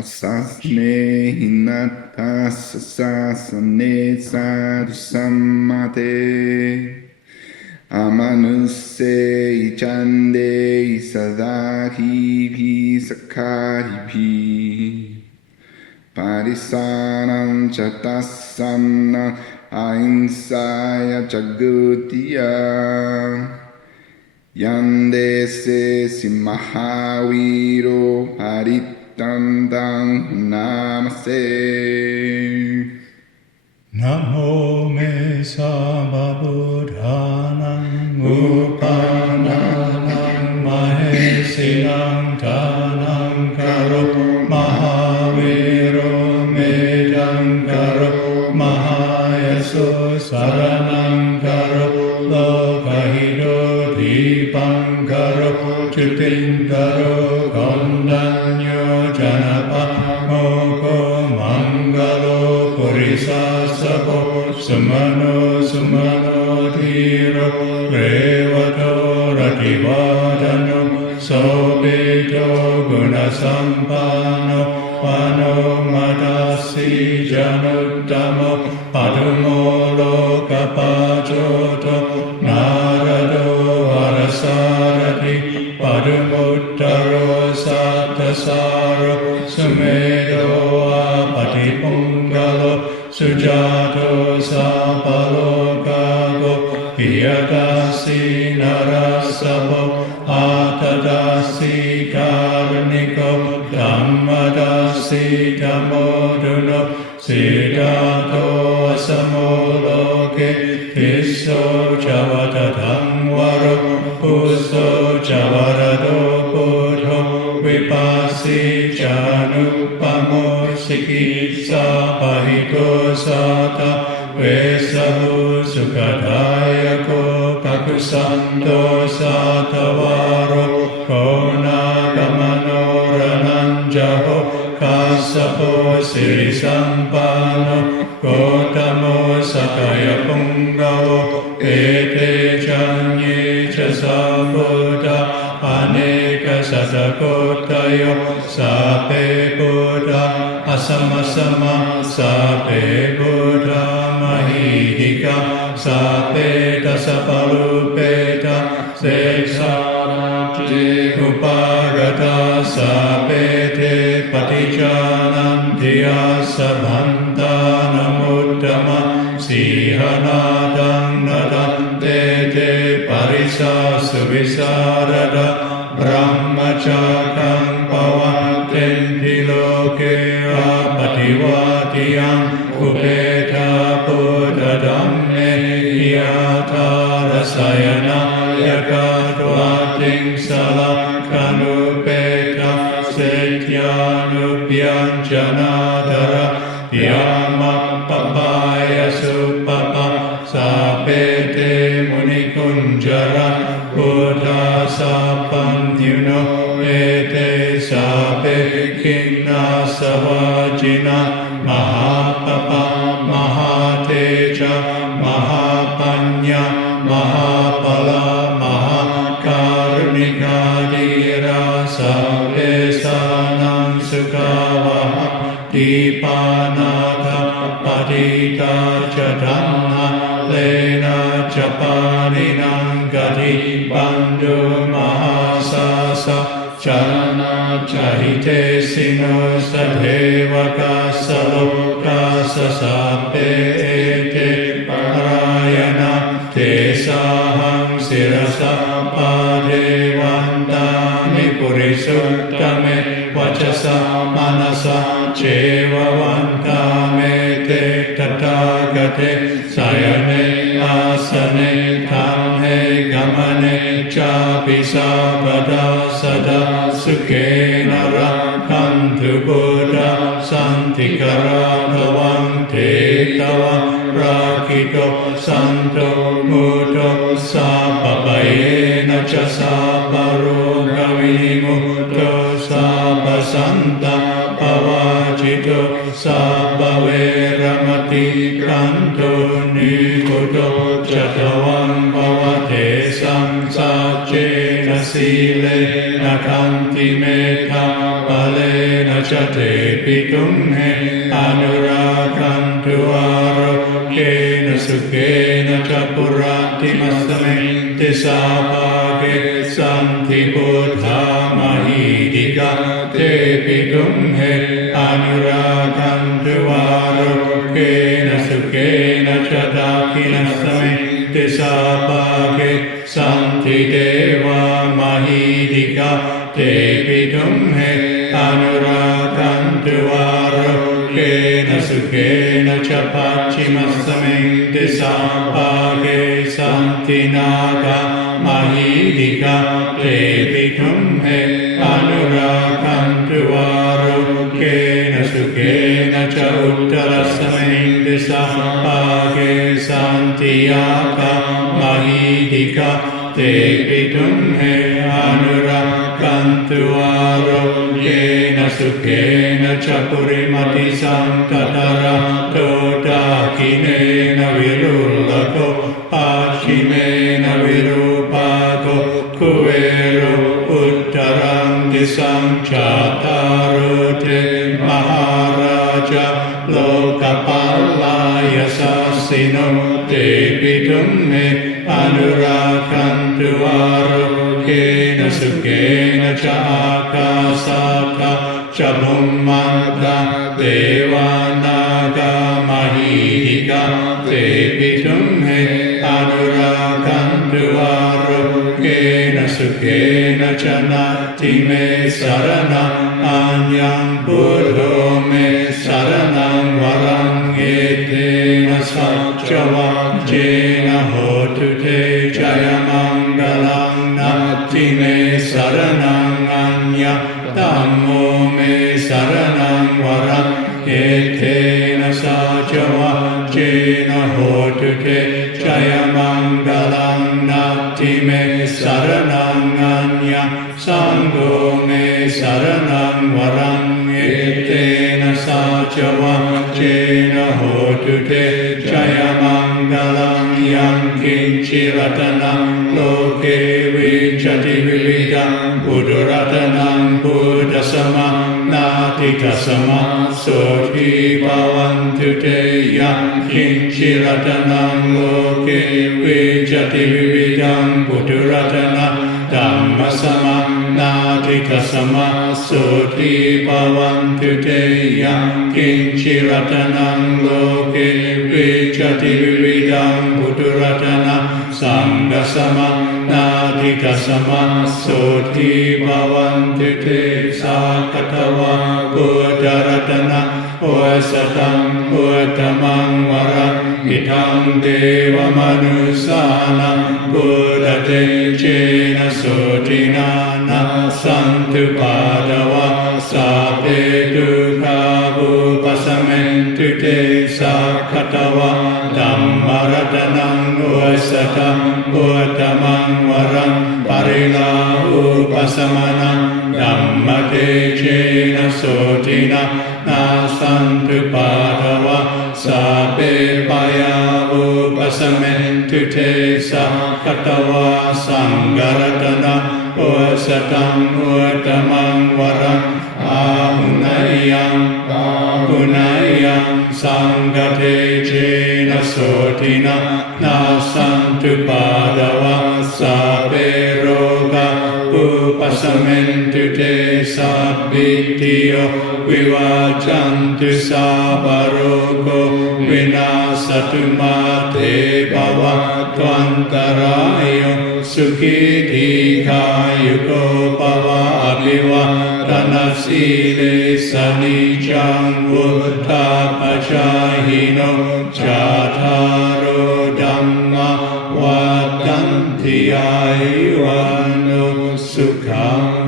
Asasne hinatasasasane sadhusammate amanuse ichande isadahi sakarihi parisanam chatasana ainsaya jagutiya yandese simahaviro haritandang namase. Namo me samabudhanam upananam mahesinam tanam karo mahaviro medam karo mahayaso saranam karo lokahido dipam karo chutim karo gondanyo janapa moko mangalo purisasabo sumano sumano dhiro revato rativadano sobeto gunasampano manomadasi januttamo padumo lokapajoto narado varasarati padumuttaro satasaro sumedo apatipungalo sujato sapalokago piyadasi narasavo atadasi karniko dhammadasi dhamoduno siddhato asamoloke tisso chavatathangvaro pusso chavarado buddho vipasi chanupamo sikisa pahito sata vesahu sukadayako kakusanto satavaro konagamano rananjaho kasapo sirisampano kotamo sakaya pungavo ete chanye chasabuddha aneka satakotayo sape buddha asamasama sape buddha mahidika sape tasapalupeta seksarati upagata sape te patijananti asabhantanamutama sihanadang nadante te parisa suvisarada brahmacakam pavantenti loke apativatiyam upeta buddha dhamme yatarasayana yakadvating salakanupeta setyanupyanjanadara yamapapaya supapa sapete munikunjara buddha sapandyuno ete sape kinna savajina mahapapa mahateja mahapanya mahapala mahakarnikadira sape sanam sukavaha dipanata padita jadana lena japaninam gati bandhu mahasasa chana chahite sino sadhevaka saloka sasape ete parayana te saham sirasa padevantami purisuttame vachasa manasa chevavantame te tathagate sayane asane thamhe gamane chapi sabada sada sukhena rakhantu buddha santikara bhavante tava rakito santo muto sapapayena cha saparoga vimuto sapasanta pavachito sapaveramati kanto niputo chatavam bhavate samsachena silena kanti metha palena ชเตปิตุมเหอนุราคันตุวารเกณสุเกณจะปุระติมัสเมติสาภาเกสันติพุทธามหิดิกาเตปิตุมเหอนุราคันตุวารเกณสุเกณจะดาคินัสเมติสาภาเกสันติเทวามหิดิกาเตปิตุมเหอนุราคันตุวารเกณสุเกณจะปัจฉิมัสเมติสาภาเกสันตินากามหิดิกาเตปิตุมเหอนุราคันตุวารเกณสุเกณจะอุตตรสเมติสาภาเกสันติยากามหิดิกาเตปิตุมเหอนุราคันตุวารเกณสุเกณจะปุริมติสังคตระโตตาคิเนนวิรุลโกปัจฉิเมนวิรูปาโกคุเวโรอุตตรังติสังชาตารุเทมหาราชาโลกปัลลายสัสสิโนเตปิตุมเหอนุราคันตุวารเกณสุเกณจะอากาสากาจะมุมมันตาเทวานากามหิดิกาเตปิตุมเหอนุราคันตุวารเกณสุเกณจะนาทิเมสารนังอัญญังพุทโธเมสารนังวรังเอเตนะสัจวังเจนะโหตุเตจยมังกลังนาทิเมสารนังอัญญังธัมโมเมสารนังวรังเอเตนะสัจวังเจนะโหตุเตจยมังกลังนาทิเมสารนังอัญญังสังโฆเมสารนังวรังเอเตนะสัจวังเจนะโหตุเตจยมังกลังยังกินจิรัตนังโลเกวิจติวิวิดังพุทธรัตนังพุทธสมังนาติทัสสมังโสทิภวันตุเตยังกินจิรัตนังโลเกวิจติวิวิดังพุทธรัตนังธัมมสมังนาทิทัสสมังโสทิภวันตุเตยังกินจิรัตนังโลเกวิจติวิวิดังพุทธรัตนังสังฆสมังนาทิทัสสมังโสทิภวันตุเตสักขตวะพุทธรัตนังโอสตังพุทธมังวรังอิทังเทวมนุสานังพุทธเตเจนะโสตินานาสันตุปาดวะสัพเพทุกขาบุปสัมเมตุเตสักขตวะธัมมรัตนังโอสตังพุทธมังวรังปริลาอุปสัมมนังธัมมเตเจนะโสตินานาสันตุปาดวะสัพเพปายาอุปสัมเมตุเตสักขตวะสังฆรัตนังโอสตังพุทธมังวรังอาหุนายยังสังฆเทเจนะโสตินานาสันตุปาดวะสัพเพโรกะอุปสัมเมตุเตสัพพิติโยวิวาจันตุสัพพะโรโควินาศตุมาเตภวัตวันตรายโยสุขิทีขายุโกภวะอภิวาทนาสีเลสนิจังวุฒาปจาหิโนจาทารโรธัมมาวัฏันติอายุวันโนสุขัง